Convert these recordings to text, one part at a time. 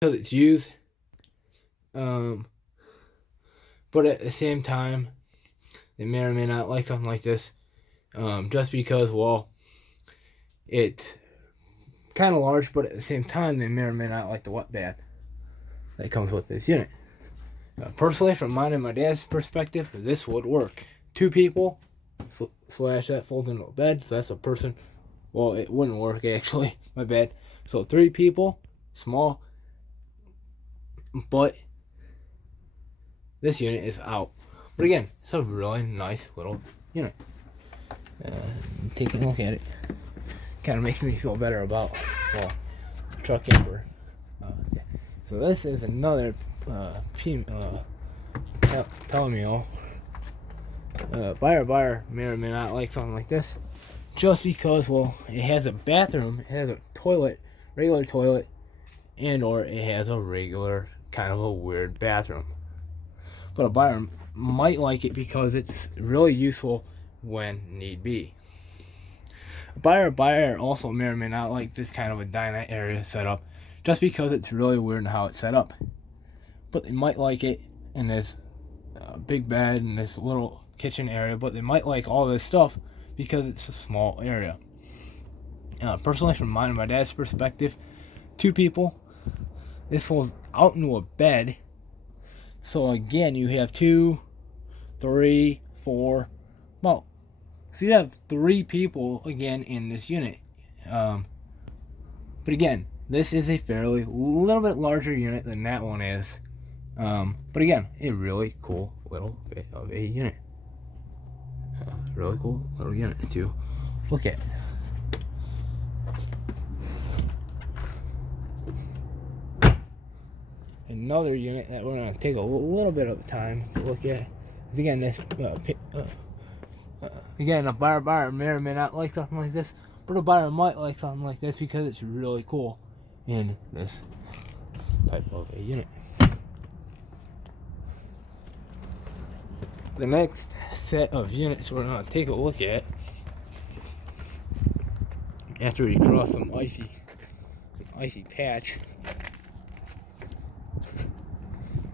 because it's used. But at the same time, they may or may not like something like this. Just because, well, it's kind of large, but at the same time, they may or may not like the wet bath that comes with this unit. Personally, from mine and my dad's perspective, this would work. 2 people slash that folds into a bed, so that's a person. Well, it wouldn't work actually. My bad. So 3 people, small, but this unit is out. But again, it's a really nice little unit. Taking a look at it, kind of makes me feel better about, well, truck camper. Yeah. So this is another telling me all. Buyer may or may not like something like this, just because, well, it has a bathroom, it has a toilet, regular toilet, and or it has a regular kind of a weird bathroom. But a buyer might like it because it's really useful when need be. A buyer also may or may not like this kind of a dinette area setup, just because it's really weird in how it's set up. But they might like it in this big bed and this little kitchen area, but they might like all this stuff because it's a small area. Personally, from mine and my dad's perspective, 2 people, this falls out into a bed. So again, you have 2, 3, 4, well, so you have 3 people again in this unit. But again, this is a fairly little bit larger unit than that one is. But again, a really cool little bit of a unit. Really cool little unit to look at. Another unit that we're going to take a little bit of time to look at is again this. Again, a buyer may or may not like something like this, but a buyer might like something like this because it's really cool in this type of a unit. The next set of units we're going to take a look at, after we cross some icy patch,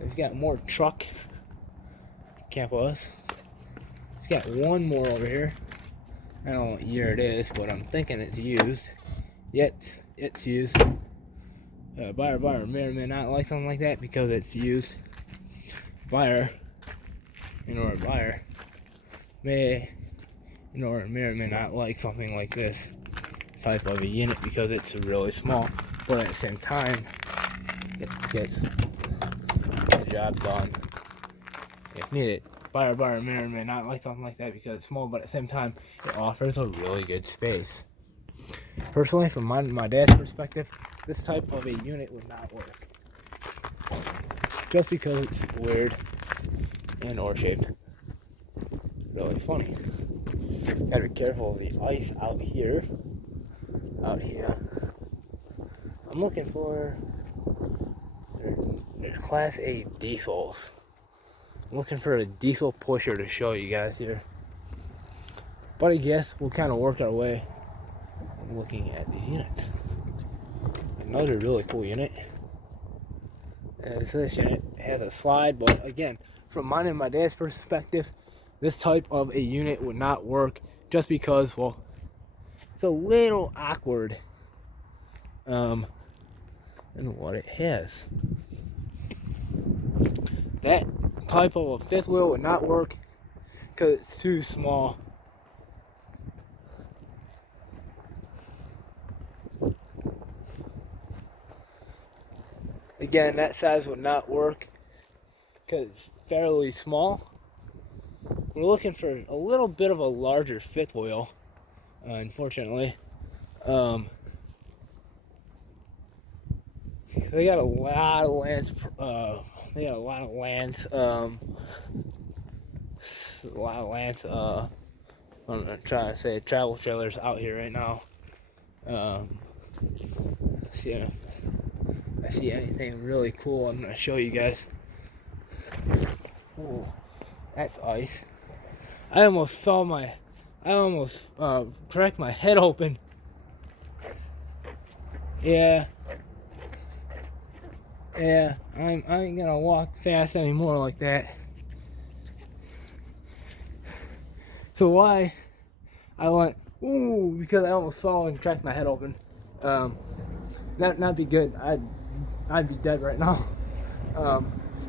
we've got more truck campas. We've got one more over here. I don't know what year it is, but I'm thinking it's used. Yet it's used. Buyer may or may not like something like that because it's used. Buyer may or may not like something like this type of a unit because it's really small, but at the same time it gets the job done if needed. Buyer may or may not like something like that because it's small, but at the same time it offers a really good space. Personally, from my dad's perspective, this type of a unit would not work, just because it's weird and or shaped. Really funny. Gotta be careful of the ice out here. I'm looking for their Class A diesels. I'm looking for a diesel pusher to show you guys here. But I guess we'll kind of work our way looking at these units. Another really cool unit. So this unit has a slide, but again, from mine and my dad's perspective, this type of a unit would not work just because, well, it's a little awkward in what it has. That type of a fifth wheel would not work because it's too small. Again, that size would not work because it's fairly small. We're looking for a little bit of a larger fifth wheel, unfortunately. They got a lot of lands. I'm trying to say travel trailers out here right now. See if I see anything really cool, I'm gonna show you guys. Ooh, that's ice. I almost cracked my head open. Yeah. Yeah, I ain't gonna walk fast anymore like that. So why I went, ooh, because I almost fell and cracked my head open. That'd be good. I'd be dead right now.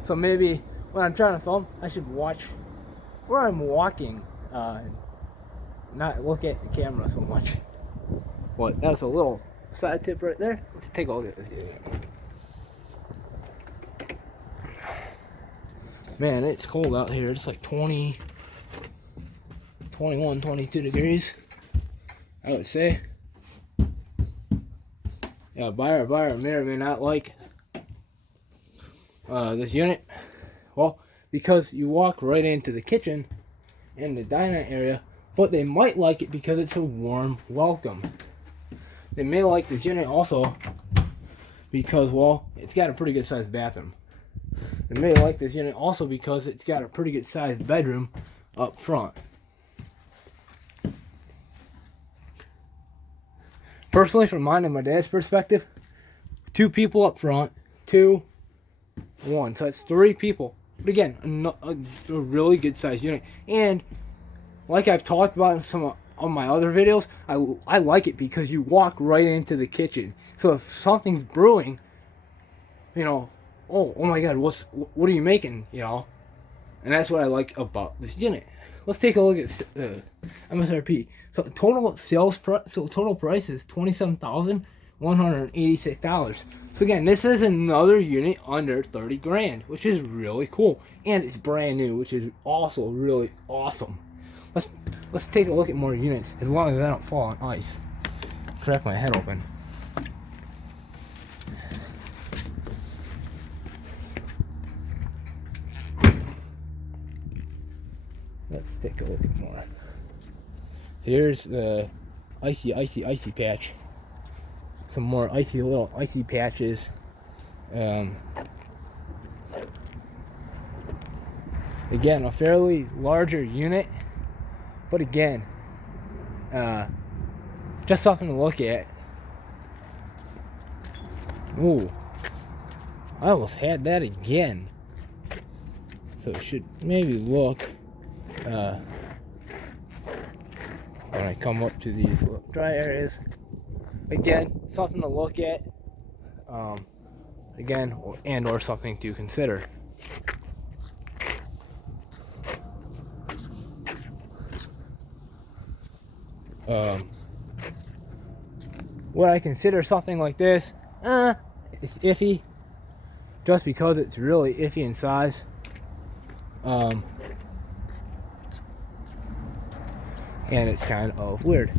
So maybe when I'm trying to film, I should watch where I'm walking, not look at the camera so much. But that's a little side tip right there. Let's take a look at this unit. Man, it's cold out here. It's like 20, 21, 22 degrees, I would say. Yeah, buyer may or may not like this unit. Well, because you walk right into the kitchen and the dining area, but they might like it because it's a warm welcome. They may like this unit also because, well, it's got a pretty good sized bathroom. They may like this unit also because it's got a pretty good sized bedroom up front. Personally, from mine and my dad's perspective, 2 people up front, 2, 1. So that's 3 people. But again, a really good sized unit. And like I've talked about in some of my other videos, I like it because you walk right into the kitchen. So if something's brewing, you know, oh my God, what are you making? You know, and that's what I like about this unit. Let's take a look at MSRP. So total sales price, total price is $27,186. So again, this is another unit under 30 grand, which is really cool, and it's brand new, which is also really awesome. Let's take a look at more units, as long as I don't fall on ice. Crack my head open. Let's take a look at more. Here's the icy patch. Some more little icy patches. Again, a fairly larger unit, but again, just something to look at. Ooh, I almost had that again. So it should maybe look when I come up to these little dry areas. Again, something to look at. Again, or something to consider. Would I consider something like this? It's iffy, just because it's really iffy in size. And it's kind of weird.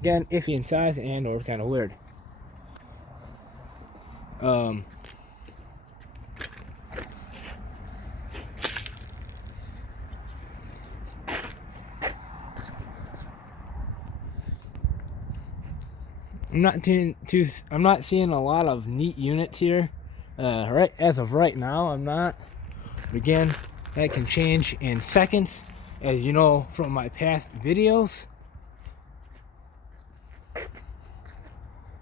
Again, iffy in size and or kind of weird. I'm not seeing a lot of neat units here. Right as of right now, I'm not. But again, that can change in seconds, as you know from my past videos.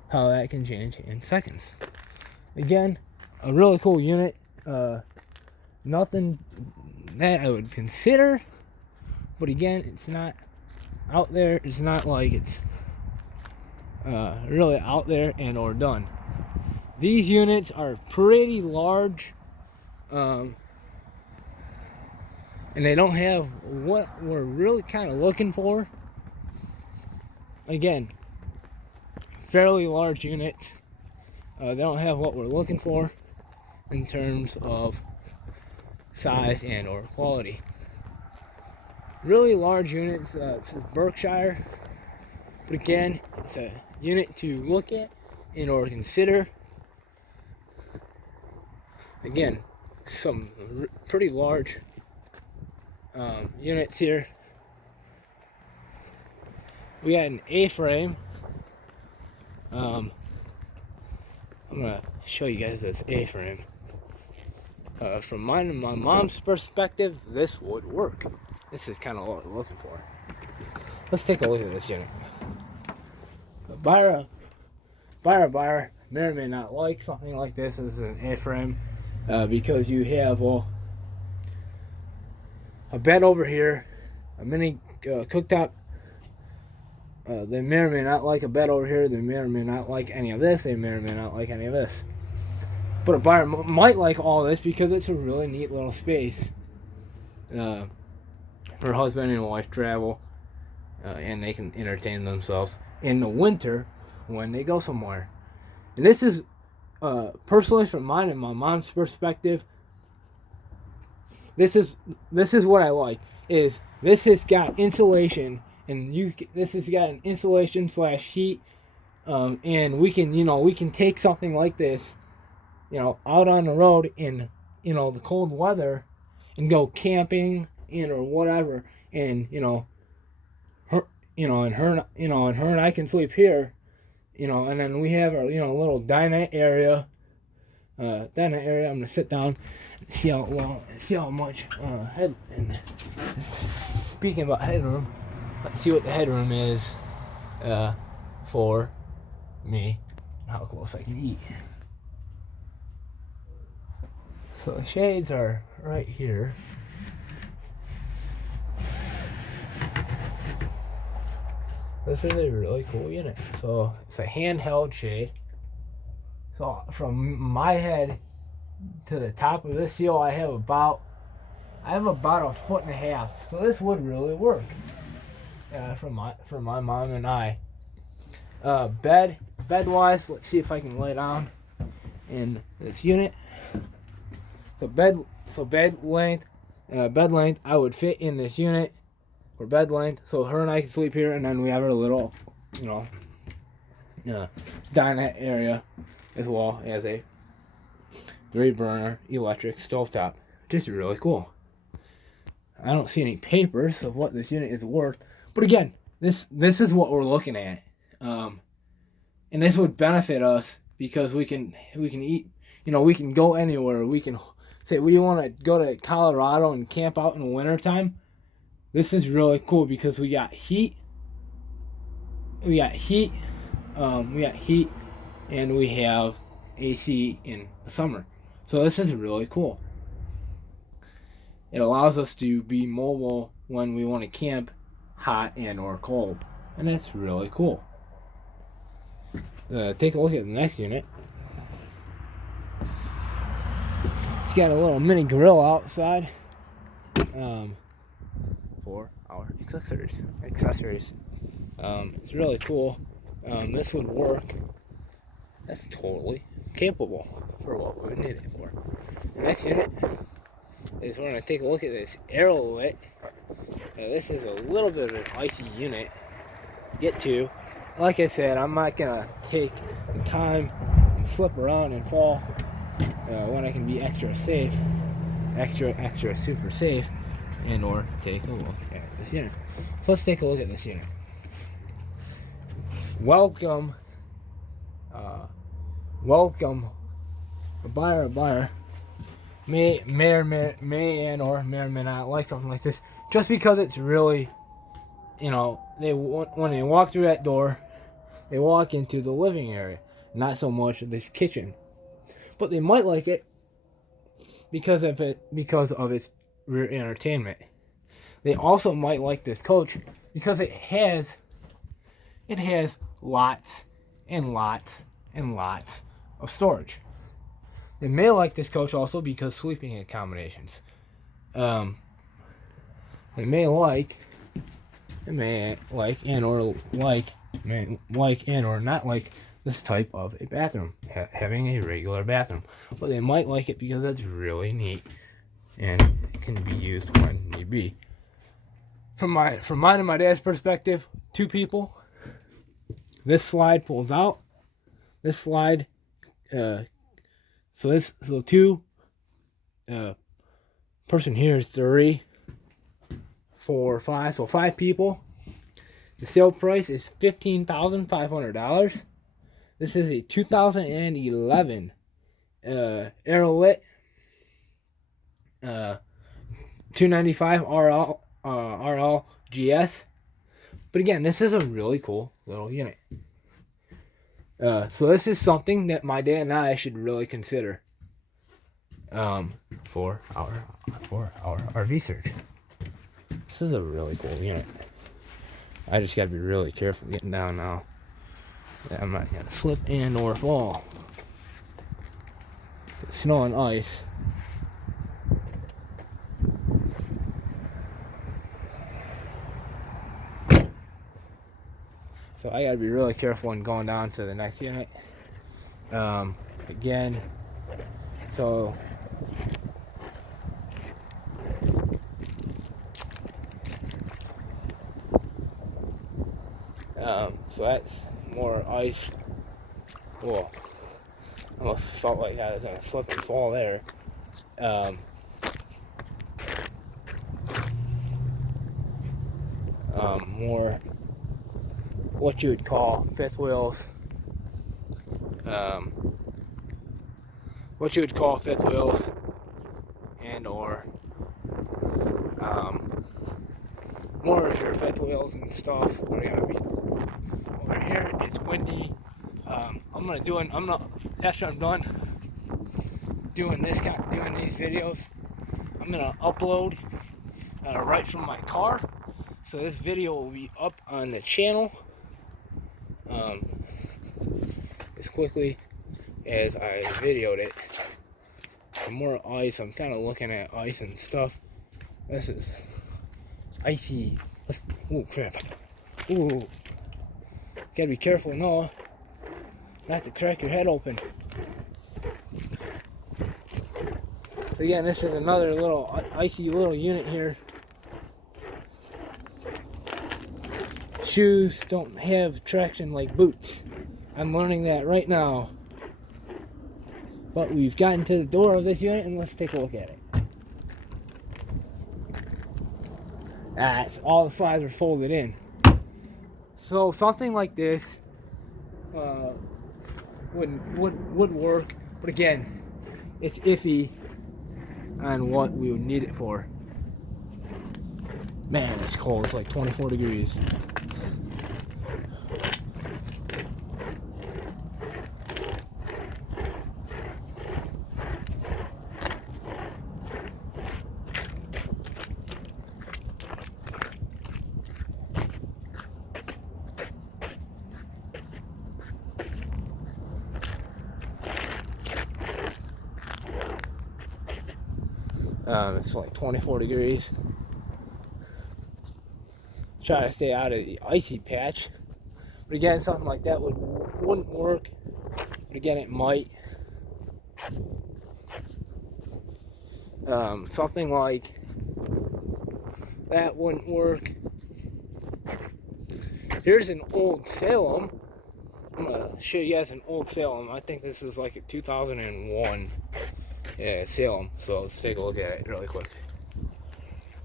How that can change in seconds. Again, a really cool unit. Nothing that I would consider, but again, it's not out there. It's not like it's really out there and or done. These units are pretty large, and they don't have what we're really kind of looking for. Again, fairly large units. They don't have what we're looking for in terms of size and or quality. Really large units. This is Berkshire, but again, it's a unit to look at and or consider. Again, some pretty large units here. We got an A-frame. I'm gonna show you guys this A-frame. From mine and my mom's perspective, this would work. This is kind of what we're looking for. Let's take a look at this unit. Buyer may or may not like something like this as an A-frame, because you have a bed over here, a mini cooktop. They may or may not like a bed over here. They may or may not like any of this. They may or may not like any of this. But a buyer might like all this because it's a really neat little space for husband and wife travel, and they can entertain themselves in the winter when they go somewhere. And this is personally from mine and my mom's perspective. This is what I like. Is this has got insulation, and this has got an insulation / heat, and we can take something like this, out on the road in the cold weather, and go camping or whatever, and her and I can sleep here, and then we have our little dinette area. I'm gonna sit down, and see how much head. And speaking about headroom, let's see what the headroom is for me, and how close I can eat. So the shades are right here. This is a really cool unit. So it's a handheld shade. So from my head to the top of this seal, I have about a 1.5 feet. So this would really work for my mom and I. Bed wise, let's see if I can lay down in this unit. So bed length, I would fit in this unit for bed length. So her and I can sleep here, and then we have our little, dinette area, as well as a 3-burner electric stovetop, which is really cool. I don't see any papers of what this unit is worth, but again, this is what we're looking at, and this would benefit us because we can eat. We can go anywhere. We can say we want to go to Colorado and camp out in the wintertime. This is really cool because we got heat. And we have AC in the summer. So this is really cool. It allows us to be mobile when we want to camp hot and or cold. And it's really cool. Take a look at the next unit. It's got a little mini grill outside for our accessories. It's really cool. This would work. That's totally capable for what we need it for. The next unit is we're going to take a look at this Aerolit. This is a little bit of an icy unit to get to. Like I said, I'm not going to take the time and flip around and fall when I can be extra safe, extra super safe, and or take a look at this unit. So let's take a look at this unit. Welcome, a buyer may or may not like something like this, just because it's really, when they walk through that door, they walk into the living area, not so much this kitchen, but they might like it because of its rear entertainment. They also might like this coach because it has lots and lots and lots of storage. They may like this coach also because sleeping accommodations. They may like and or not like this type of a bathroom, having a regular bathroom, but they might like it because it's really neat and it can be used when need be. From mine and my dad's perspective, 2 people. This slide folds out. This slide, so 2. Person here is 3, 4, 5. So 5 people. The sale price is $15,500. This is a 2011 Aerolit 295 RL GS. But again, this is a really cool little unit. So this is something that my dad and I should really consider for our RV search. This is a really cool unit. I just gotta be really careful getting down now. I'm not gonna slip and or fall. Snow and ice. So I gotta be really careful when going down to the next unit. Again, so so that's more ice. Whoa, almost felt like I was gonna slip and fall there. More what you would call fifth wheels. What you would call fifth wheels, and or more of your fifth wheels and stuff are gonna be over here. It's windy. After I'm done doing these videos, I'm gonna upload right from my car. So this video will be up on the channel as quickly as I videoed it. Some more ice. I'm kind of looking at ice and stuff. This is icy. Oh crap! Ooh, gotta be careful, Noah, not to crack your head open. So again, this is another little icy little unit here. Shoes don't have traction like boots. I'm learning that right now. But we've gotten to the door of this unit, and let's take a look at it. All the slides are folded in. So something like this would work, but again, it's iffy on what we would need it for. Man, it's cold. It's like 24 degrees. It's like 24 degrees. Try to stay out of the icy patch. But again, something like that wouldn't work. But again, it might. Something like that wouldn't work. Here's an old Salem. I'm gonna show you guys an old Salem. I think this is like a 2001 Salem. So let's take a look at it really quick.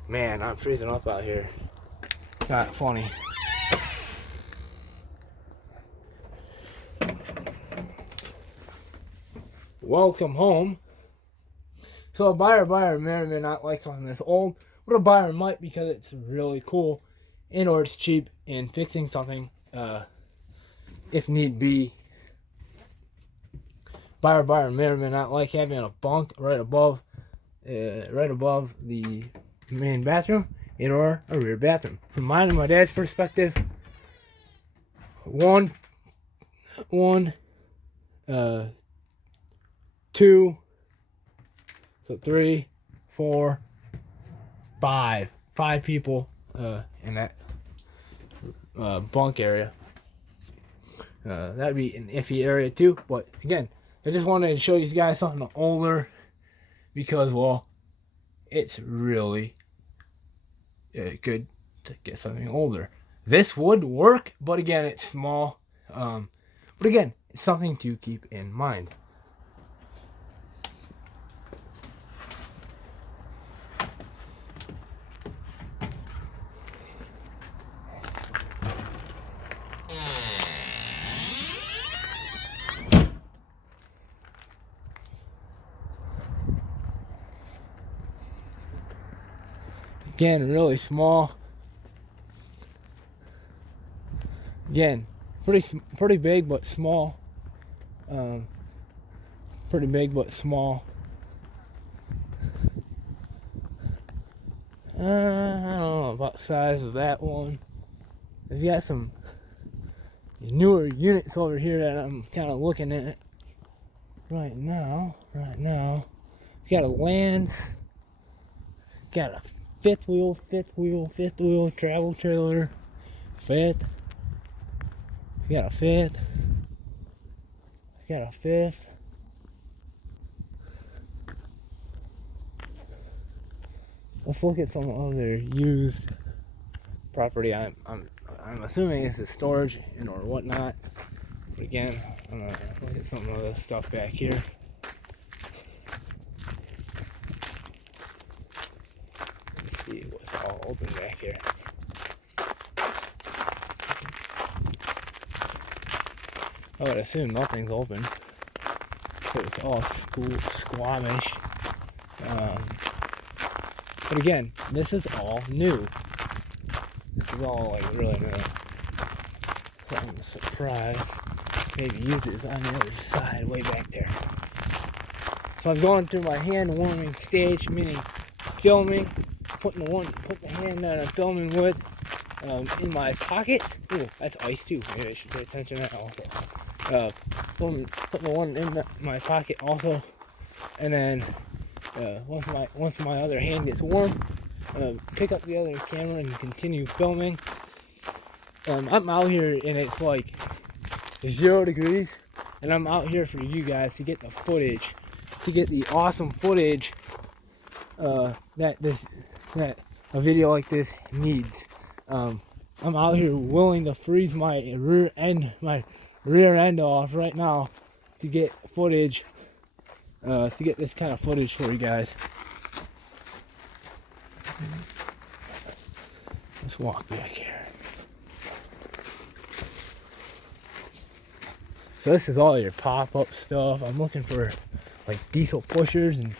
Man, I'm freezing up out here. It's not funny. Welcome home. So a buyer may or may not like something that's old, but a buyer might because it's really cool and or it's cheap, and fixing something if need be. Buyer may or may not like having a bunk right above the main bathroom and or a rear bathroom. From mine and my dad's perspective, two, so 3, 4, 5 people in that bunk area. That'd be an iffy area too, but again, I just wanted to show you guys something older because, well, it's really good to get something older. This would work, but again, it's small. But again, it's something to keep in mind. Again, really small. Again, pretty big but small. Pretty big but small. I don't know about the size of that one. There's got some newer units over here that I'm kind of looking at right now. Got a Lance, got a fifth wheel travel trailer, fifth. Got a fifth. Let's look at some other used property. I'm assuming this is storage and or whatnot. But again, I'm gonna look at some of this stuff back here. Let's see what's all open back here. I would assume nothing's open. It's all squamish. But again, this is all new. This is all like really new. So I'm surprised maybe users on the other side, way back there. So I've gone through my hand warming stage, meaning filming, putting the hand that I'm filming with in my pocket. Ooh, that's ice too. Maybe I should pay attention to that also. Putting the one in my pocket also, and then once my other hand gets warm, pick up the other camera and continue filming. I'm out here and it's like 0 degrees, and I'm out here for you guys to get the footage, to get the awesome footage that a video like this needs. I'm out here willing to freeze my rear end off right now to get footage, to get this kind of footage for you guys. Let's walk back here. So this is all your pop-up stuff. I'm looking for like diesel pushers and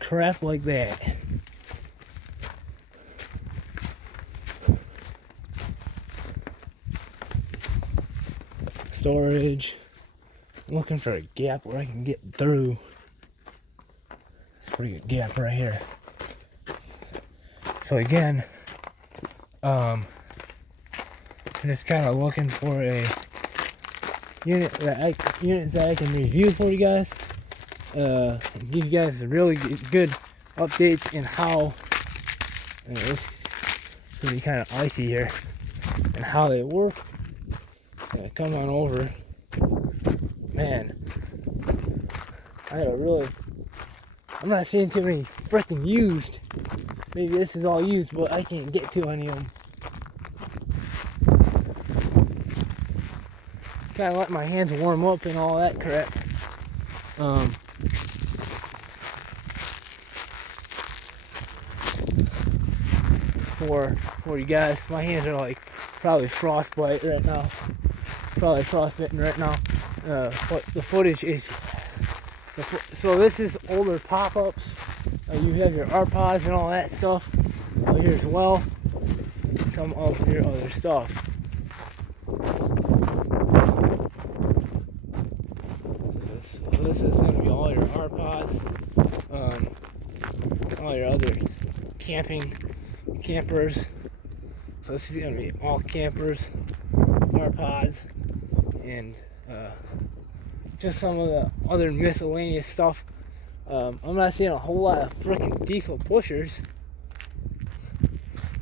crap like that. Storage. I'm looking for a gap where I can get through. It's a pretty good gap right here. So again, I'm just kind of looking for a units that I can review for you guys. Give you guys really good updates in how this is gonna be kind of icy here and how they work. Come on over, man. I'm not seeing too many freaking used. Maybe this is all used, but I can't get to any of them. Kind of let my hands warm up and all that crap. For you guys, my hands are like probably frostbitten right now. But the footage is. So this is older pop-ups. You have your R-pods and all that stuff out here as well. Some of your other stuff. This is going to be all your R-pods, all your other campers. So this is going to be all campers, R-pods, and just some of the other miscellaneous stuff. I'm not seeing a whole lot of freaking diesel pushers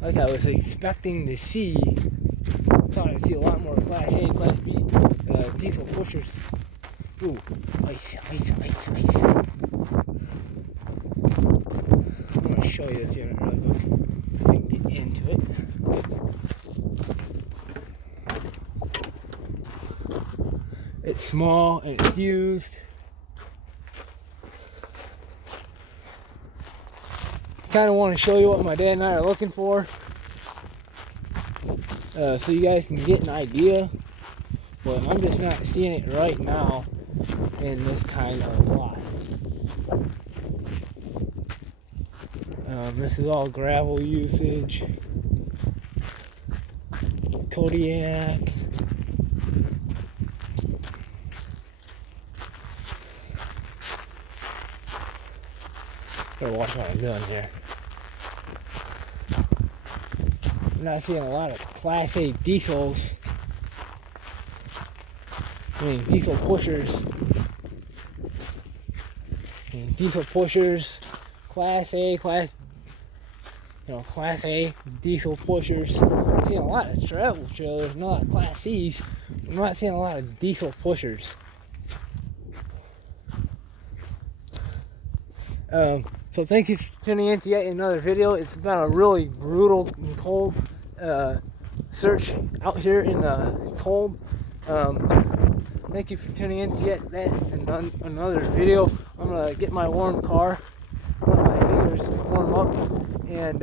like I was expecting to see. I thought I'd see a lot more Class A, Class B diesel pushers. Ooh, ice. I'm going to show you this unit really quick if I can get into it. It's small and it's used. Kind of want to show you what my dad and I are looking for, so you guys can get an idea. But I'm just not seeing it right now in this kind of lot. This is all gravel usage. Kodiak. Better watch what I'm doing here. I'm not seeing a lot of Class A diesels. I mean, diesel pushers. Diesel pushers, Class A diesel pushers. I'm seeing a lot of travel trailers, not a lot of Class C's. I'm not seeing a lot of diesel pushers. So thank you for tuning in to yet another video. It's been a really brutal and cold search out here in the cold. Thank you for tuning in to yet another video. I'm gonna get my warm car, let my fingers warm up, and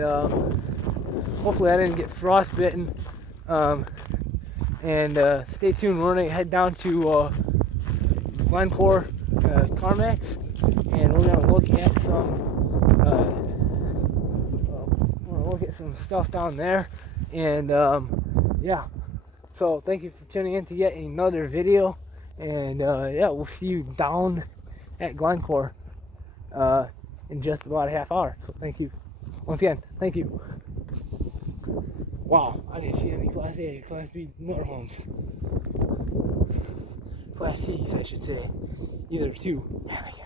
hopefully I didn't get frostbitten. And stay tuned. We're gonna head down to Glencore Carmax, and we're gonna look at some stuff down there. And yeah. So thank you for tuning in to yet another video. And yeah, we'll see you down at Glencore in just about a half hour. So thank you. Once again, thank you. Wow, I didn't see any Class A, Class B motorhomes. Class C's, I should say. Either two. Man, I can't